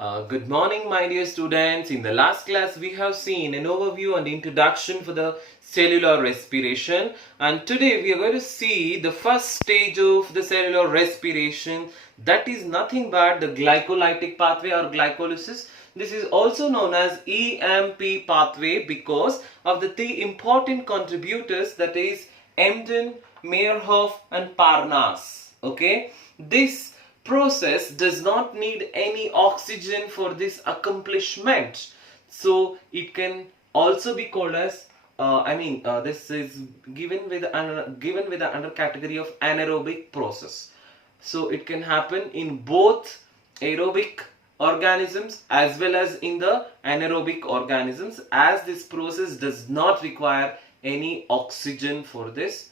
Good morning, my dear students. In the last class, we have seen an overview and introduction for the cellular respiration. And today, we are going to see the first stage of the cellular respiration. That is nothing but the glycolytic pathway or glycolysis. This is also known as EMP pathway because of the three important contributors, that is Emden, Meyerhoff and Parnas. Okay, this process does not need any oxygen for this accomplishment, so it can also be called as this is given with the under category of anaerobic process. So it can happen in both aerobic organisms as well as in the anaerobic organisms, as this process does not require any oxygen for this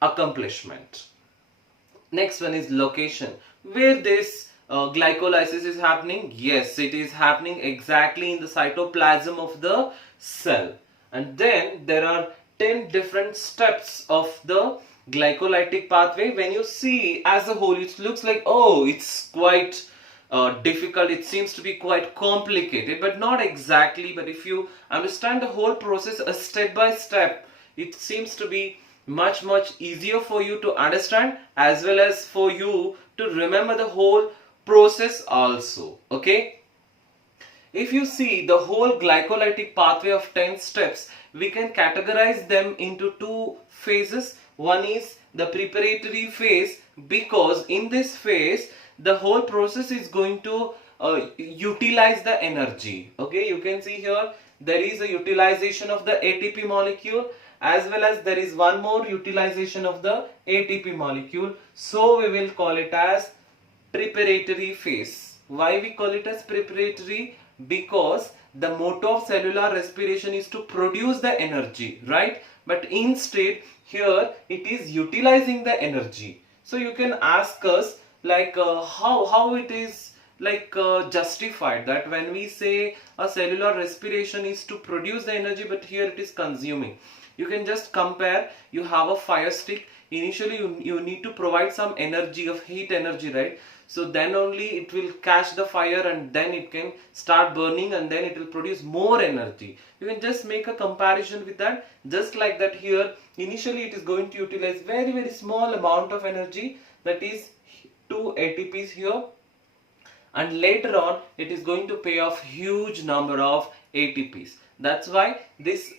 accomplishment. Next one is location. Where this glycolysis is happening? Yes, it is happening exactly in the cytoplasm of the cell. And then there are 10 different steps of the glycolytic pathway. When you see as a whole, it looks like, oh, it's quite difficult. It seems to be quite complicated, but not exactly. But if you understand the whole process step by step, it seems to be much easier for you to understand as well as for you to remember the whole process also. Okay, if you see the whole glycolytic pathway of 10 steps, we can categorize them into two phases. One is the preparatory phase, because in this phase the whole process is going to utilize the energy. Okay, you can see here there is a utilization of the ATP molecule, as well as there is one more utilization of the ATP molecule. So we will call it as preparatory phase. Why we call it as preparatory? Because the motto of cellular respiration is to produce the energy, right? But instead here it is utilizing the energy. So you can ask us like how it is like justified that when we say a cellular respiration is to produce the energy, but here it is consuming. You can just compare. You have a fire stick. Initially you need to provide some energy of heat energy, right? So then only it will catch the fire and then it can start burning and then it will produce more energy. You can just make a comparison with that. Just like that, here initially it is going to utilize very small amount of energy, that is 2 ATPs here, and later on it is going to pay off huge number of ATPs. That's why this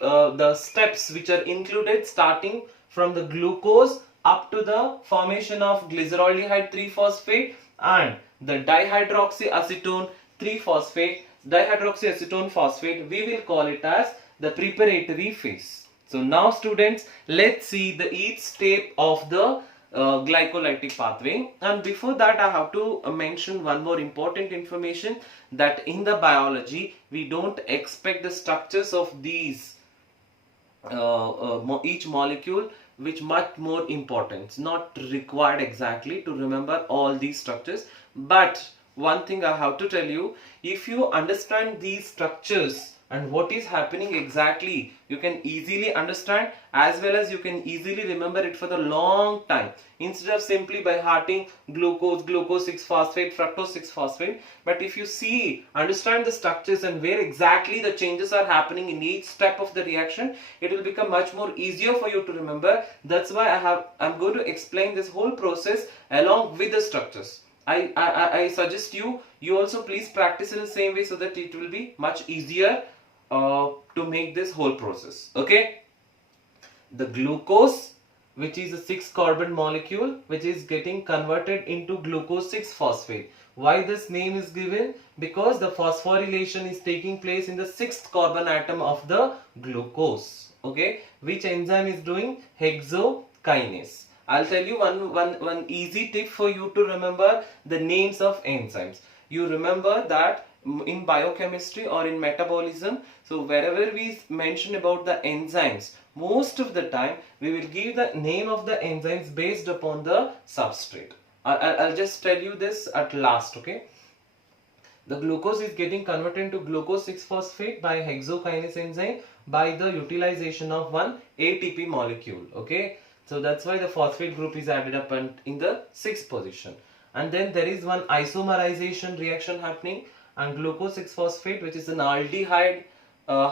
the steps which are included, starting from the glucose up to the formation of glyceroldehyde 3-phosphate and the dihydroxyacetone 3-phosphate, dihydroxyacetone phosphate, we will call it as the preparatory phase. So now students, let's see the each step of the glycolytic pathway. And before that, I have to mention one more important information, that in the biology we don't expect the structures of these each molecule which much more important, not required exactly to remember all these structures. But one thing I have to tell you, if you understand these structures and what is happening exactly, you can easily understand as well as you can easily remember it for the long time, instead of simply by hearting glucose 6-phosphate, fructose 6-phosphate. But if you see, understand the structures and where exactly the changes are happening in each step of the reaction, it will become much more easier for you to remember. That's why I'm going to explain this whole process along with the structures. I suggest you also please practice in the same way so that it will be much easier to make this whole process. Okay, the glucose, which is a 6-carbon molecule, which is getting converted into glucose 6-phosphate. Why this name is given? Because the phosphorylation is taking place in the 6th carbon atom of the glucose. Okay, which enzyme is doing? Hexokinase. I'll tell you one easy tip for you to remember the names of enzymes. You remember that in biochemistry or in metabolism, so wherever we mention about the enzymes, most of the time we will give the name of the enzymes based upon the substrate. I'll just tell you this at last. Okay, the glucose is getting converted into glucose 6-phosphate by hexokinase enzyme by the utilization of one ATP molecule. Okay, so that's why the phosphate group is added up in the 6th position. and then there is one isomerization reaction happening, and glucose 6-phosphate, which is an aldehyde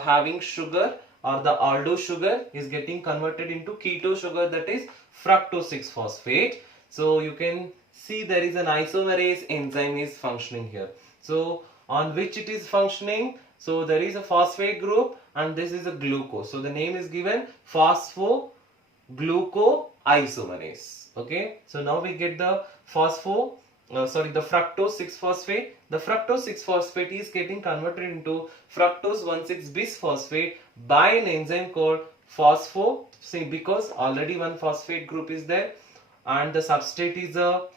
having sugar or the aldo sugar, is getting converted into keto sugar, that is fructose 6-phosphate. So you can see there is an isomerase enzyme is functioning here. So on which it is functioning? So there is a phosphate group and this is a glucose. So the name is given phosphoglucoisomerase. Okay. So now we get the the fructose 6-phosphate. The fructose 6-phosphate is getting converted into fructose 1,6-bisphosphate by an enzyme called because already one phosphate group is there and the substrate is a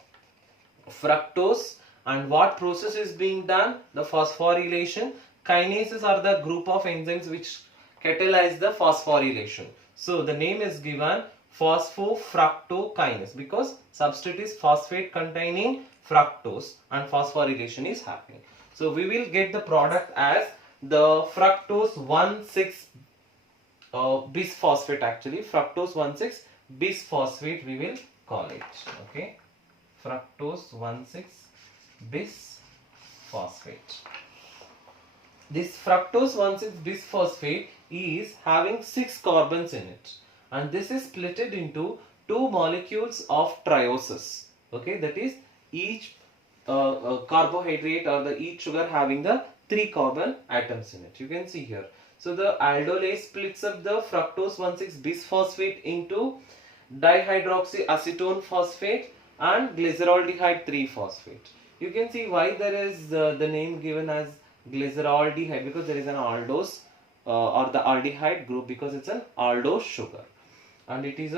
fructose. And what process is being done? The phosphorylation. Kinases are the group of enzymes which catalyze the phosphorylation. So the name is given phosphofructokinase because substrate is phosphate containing fructose and phosphorylation is happening. So we will get the product as the fructose 1,6-bisphosphate, actually fructose 1,6-bisphosphate we will call it. Okay, fructose 1,6-bisphosphate. This fructose 1,6-bisphosphate is having 6 carbons in it, and this is splitted into 2 molecules of triosis. Okay, that is each carbohydrate or each sugar having the 3 carbon atoms in it. You can see here. So the aldolase splits up the fructose 1,6-bisphosphate into dihydroxyacetone phosphate and glyceraldehyde 3-phosphate. You can see why there is the name given as glyceraldehyde, because there is an aldose or the aldehyde group, because it's an aldose sugar and it is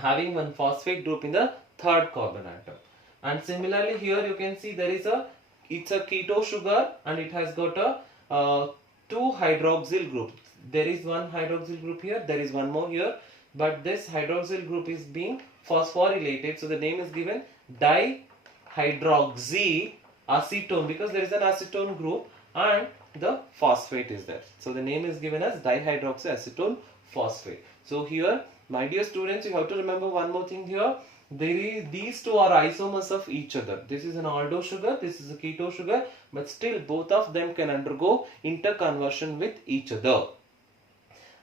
having one phosphate group in the 3rd carbon atom. And similarly here you can see there is it's a keto sugar and it has got a 2 hydroxyl group. There is one hydroxyl group here, there is one more here, but this hydroxyl group is being phosphorylated, so the name is given dihydroxyacetone because there is an acetone group and the phosphate is there. So the name is given as dihydroxyacetone phosphate. So here, my dear students, you have to remember one more thing here. These two are isomers of each other. This is an aldo sugar, this is a keto sugar, but still both of them can undergo interconversion with each other.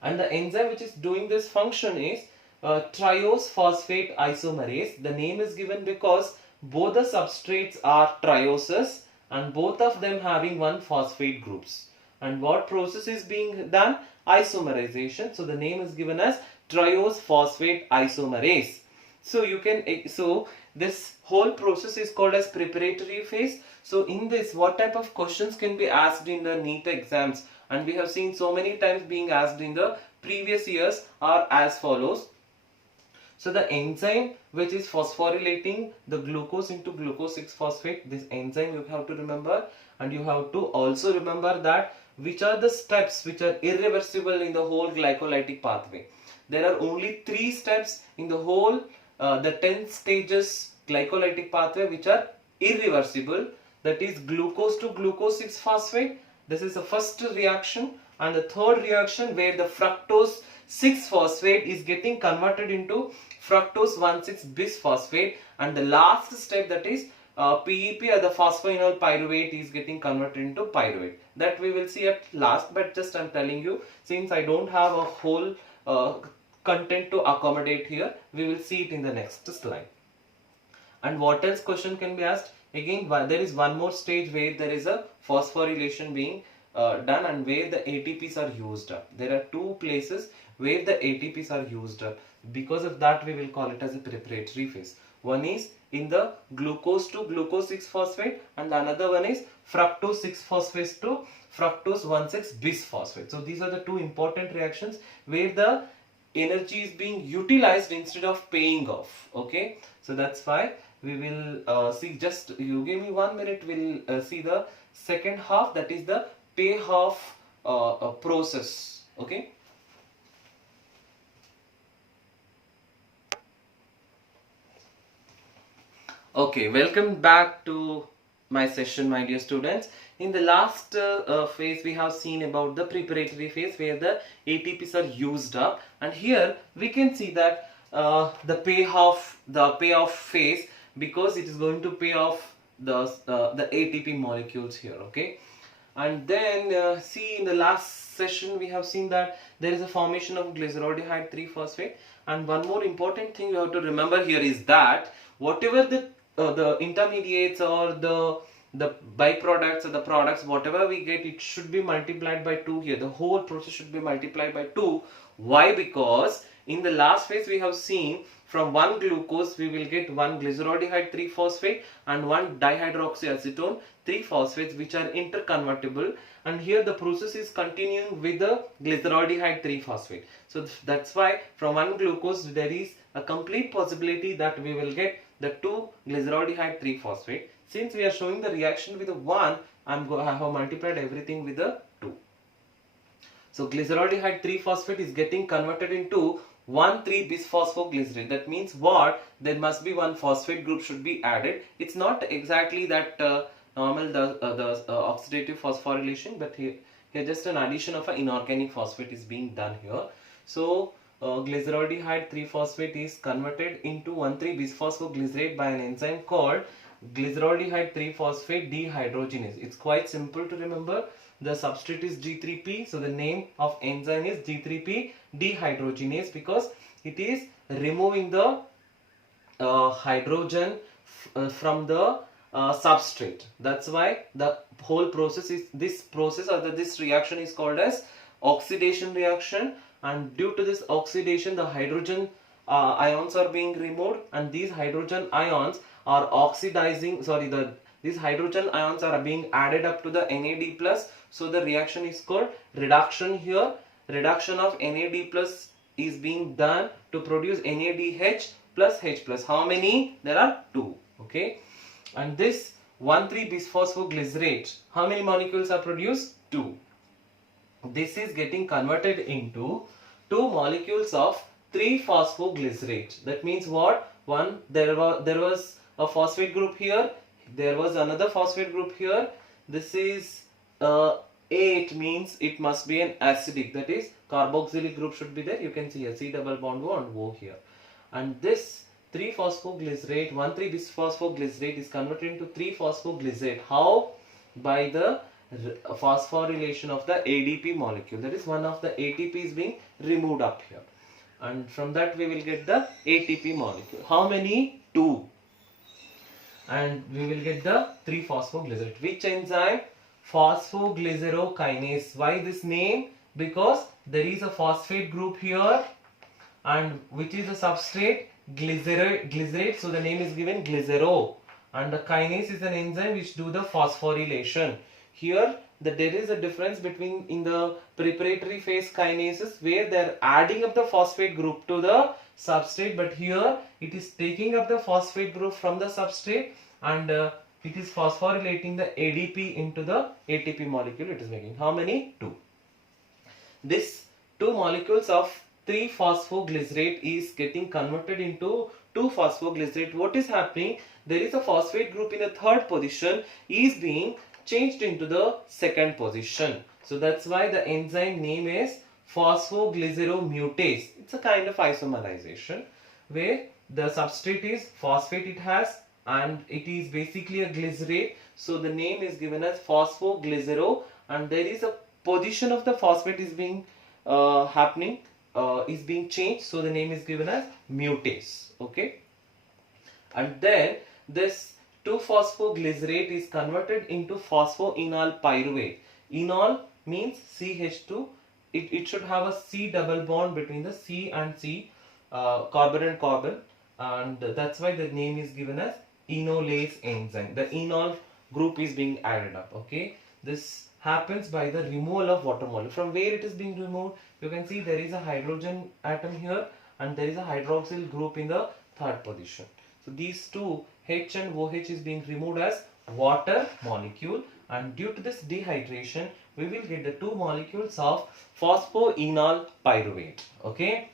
And the enzyme which is doing this function is triose phosphate isomerase. The name is given because both the substrates are trioses and both of them having one phosphate groups. And what process is being done? Isomerization. So the name is given as triose phosphate isomerase. So this whole process is called as preparatory phase. So in this, what type of questions can be asked in the NEET exams, and we have seen so many times being asked in the previous years, are as follows. So the enzyme which is phosphorylating the glucose into glucose 6-phosphate, this enzyme you have to remember, and you have to also remember that which are the steps which are irreversible in the whole glycolytic pathway. There are only 3 steps in the whole the 10 stages glycolytic pathway which are irreversible. That is glucose to glucose 6-phosphate. This is the first reaction, and the third reaction where the fructose 6-phosphate is getting converted into fructose 1,6-bisphosphate, and the last step, that is PEP or the phosphoenol pyruvate, is getting converted into pyruvate. That we will see at last, but just I am telling you, since I don't have a whole content to accommodate here, we will see it in the next slide. And what else question can be asked? Again, there is one more stage where there is a phosphorylation being done and where the ATPs are used up. There are 2 places where the ATPs are used up. Because of that, we will call it as a preparatory phase. One is in the glucose to glucose 6-phosphate, and the another one is fructose 6-phosphate to fructose 1,6-bisphosphate. So these are the 2 important reactions where the energy is being utilized instead of paying off. Okay, so that's why we will see, just you give me 1 minute, we'll see the second half, that is the pay off process. Okay. Okay, welcome back to my session, my dear students. In the last phase, we have seen about the preparatory phase where the ATPs are used up, and here we can see that the payoff phase because it is going to pay off the ATP molecules here. Okay, and then see, in the last session we have seen that there is a formation of glyceraldehyde 3-phosphate, and one more important thing you have to remember here is that whatever the intermediates or the byproducts or the products, whatever we get, it should be multiplied by 2 here. The whole process should be multiplied by 2. Why? Because in the last phase we have seen from 1 glucose we will get 1 glyceraldehyde 3-phosphate and 1 dihydroxyacetone 3-phosphates, which are interconvertible, and here the process is continuing with the glyceraldehyde 3-phosphate. So that's why from 1 glucose there is a complete possibility that we will get the 2 glyceraldehyde 3-phosphate. Since we are showing the reaction with the 1, I have multiplied everything with the 2. So glyceraldehyde 3-phosphate is getting converted into 1,3-bisphosphoglycerate. That means what? There must be one phosphate group should be added. It's not exactly that normal the oxidative phosphorylation, but here just an addition of an inorganic phosphate is being done here. So glyceraldehyde 3-phosphate is converted into 1,3-bisphosphoglycerate by an enzyme called glyceraldehyde 3-phosphate dehydrogenase. It's quite simple to remember. The substrate is G3P, so the name of enzyme is G3P dehydrogenase, because it is removing the hydrogen from the substrate. That's why the whole process is this reaction is called as oxidation reaction, and due to this oxidation the hydrogen ions are being removed, and these hydrogen ions are these hydrogen ions are being added up to the NAD plus. So the reaction is called reduction here. Reduction of NAD plus is being done to produce NADH plus H plus. How many? There are 2. Okay, and this 1,3-bisphosphoglycerate, how many molecules are produced? 2. This is getting converted into 2 molecules of 3-phosphoglycerate. That means what? One, there was a phosphate group here, there was another phosphate group here. This is it means it must be an acidic, that is carboxylic group should be there. You can see a C double bond O and O here, and this 3-phosphoglycerate, 1,3-bisphosphoglycerate is converted into 3-phosphoglycerate. How? By the phosphorylation of the ADP molecule, that is one of the ATP is being removed up here, and from that we will get the ATP molecule. How many? 2. And we will get the 3-phosphoglycerate. Which enzyme? Phosphoglycerokinase. Why this name? Because there is a phosphate group here, and which is a substrate? Glycerate. So the name is given glycero, and the kinase is an enzyme which do the phosphorylation. Here there is a difference between in the preparatory phase kinases where they are adding up the phosphate group to the substrate, but here it is taking up the phosphate group from the substrate, and it is phosphorylating the ADP into the ATP molecule it is making. How many? 2. This 2 molecules of 3-phosphoglycerate is getting converted into 2-phosphoglycerate. What is happening? There is a phosphate group in the 3rd position is being changed into the 2nd position. So that's why the enzyme name is phosphoglyceromutase. It's a kind of isomerization where the substrate is phosphate it has, and it is basically a glycerate. So the name is given as phosphoglycero, and there is a position of the phosphate is being is being changed. So the name is given as mutase. Okay, and then this 2-phosphoglycerate is converted into phosphoenol pyruvate. Enol means CH2. It should have a C double bond between the C and C, carbon and carbon, and that's why the name is given as enolase enzyme. The enol group is being added up. Okay, this happens by the removal of water molecule. From where it is being removed? You can see there is a hydrogen atom here, and there is a hydroxyl group in the 3rd position. So these 2 H and OH is being removed as water molecule, and due to this dehydration we will get the 2 molecules of phosphoenol pyruvate. Okay,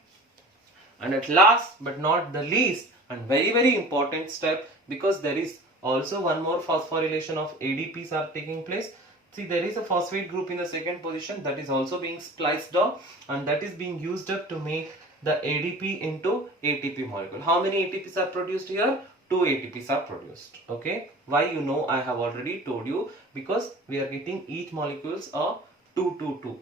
and at last but not the least, and very important step, because there is also one more phosphorylation of ADPs are taking place. See, there is a phosphate group in the 2nd position that is also being spliced off, and that is being used up to make the ADP into ATP molecule. How many ATPs are produced here? 2 ATPs are produced. Okay, why? You know, I have already told you, because we are getting each molecules a 2 2 2,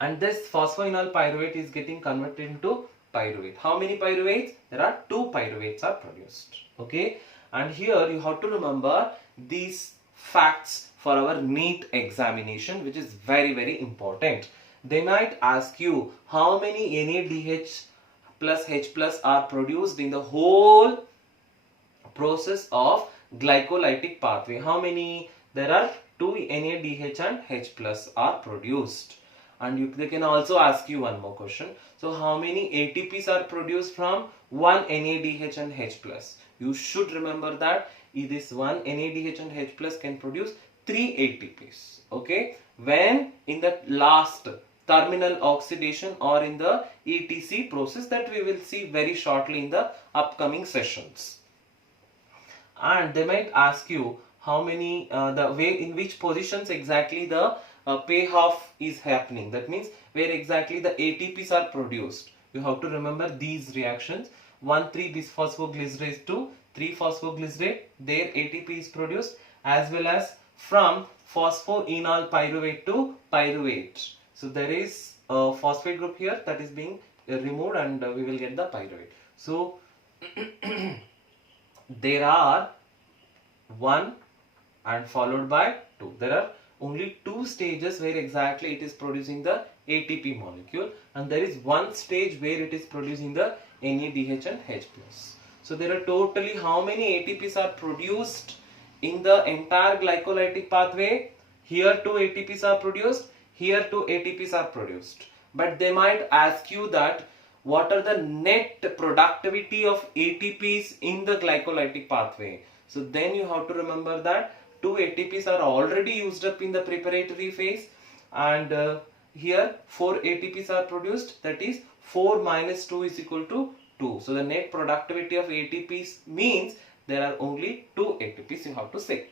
and this phosphoenol pyruvate is getting converted into pyruvate. How many pyruvates? There are 2 pyruvates are produced. Okay, and here you have to remember these facts for our NEET examination, which is very important. They might ask you how many NADH plus H plus are produced in the whole process of glycolytic pathway. How many? There are 2 NADH and H plus are produced. And they can also ask you one more question. So how many ATPs are produced from one NADH and H plus? You should remember that this one NADH and H plus can produce 3 ATPs. Okay, when in the last terminal oxidation or in the ETC process, that we will see very shortly in the upcoming sessions. And they might ask you how many the way in which positions exactly the payoff is happening. That means where exactly the ATPs are produced. You have to remember these reactions: 1,3-bisphosphoglycerate to 3-phosphoglycerate, their ATP is produced, as well as from phosphoenol pyruvate to pyruvate. So there is a phosphate group here that is being removed, and we will get the pyruvate. So there are 1 and followed by 2. There are only 2 stages where exactly it is producing the ATP molecule, and there is 1 stage where it is producing the NADH and H plus. So there are totally how many ATPs are produced in the entire glycolytic pathway? Here 2 ATPs are produced, here 2 ATPs are produced. But they might ask you that what are the net productivity of ATPs in the glycolytic pathway? So then you have to remember that 2 ATPs are already used up in the preparatory phase, and here 4 ATPs are produced, that is 4 minus 2 is equal to 2. So the net productivity of ATPs means there are only 2 ATPs, you have to say.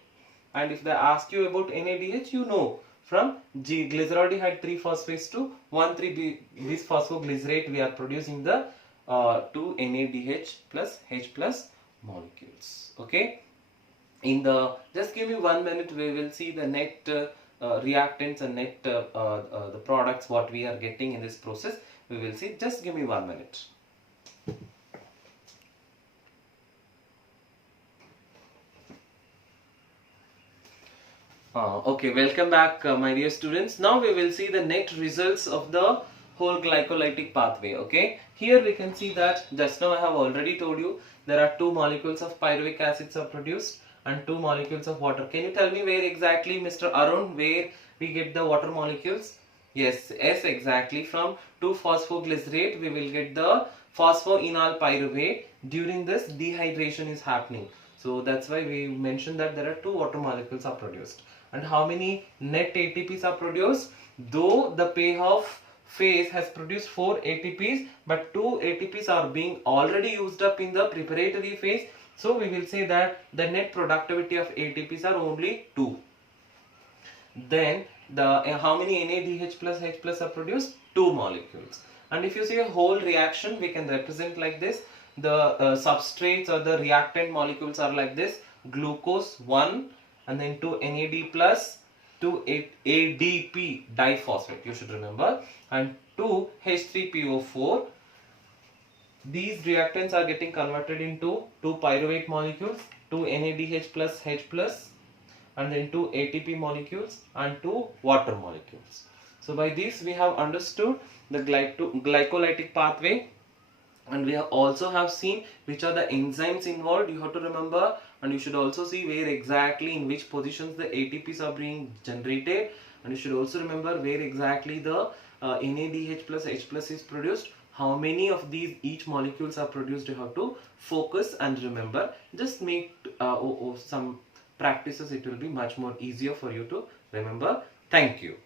And if they ask you about NADH, you know, from glyceraldehyde 3-phosphase to 1,3-bisphosphoglycerate, we are producing the 2 NADH plus H plus molecules. Okay, in the just give me 1 minute, we will see the net reactants and net the products what we are getting in this process. We will see. Just give me 1 minute. Okay, welcome back my dear students. Now we will see the net results of the whole glycolytic pathway. Okay, here we can see that just now I have already told you there are 2 molecules of pyruvic acids are produced and 2 molecules of water. Can you tell me where exactly, Mr. Arun, where we get the water molecules? Yes, exactly, from 2-phosphoglycerate we will get the phosphoenol pyruvate. During this dehydration is happening, so that's why we mentioned that there are 2 water molecules are produced. And how many net ATPs are produced? Though the payoff phase has produced 4 ATPs, but 2 ATPs are being already used up in the preparatory phase. So we will say that the net productivity of ATPs are only 2. Then the how many NADH plus H plus are produced? 2 molecules. And if you see a whole reaction, we can represent like this. The substrates or the reactant molecules are like this: glucose 1, and then 2 NAD plus, 2 ADP diphosphate, you should remember, and 2 H3PO4. These reactants are getting converted into 2 pyruvate molecules, 2 NADH plus H plus, and then 2 ATP molecules and 2 water molecules. So by this we have understood the glycolytic pathway, and we have also have seen which are the enzymes involved. You have to remember, and you should also see where exactly in which positions the ATPs are being generated, and you should also remember where exactly the NADH plus H plus is produced. How many of these each molecules are produced, you have to focus and remember. Just make some practices, it will be much more easier for you to remember. Thank you.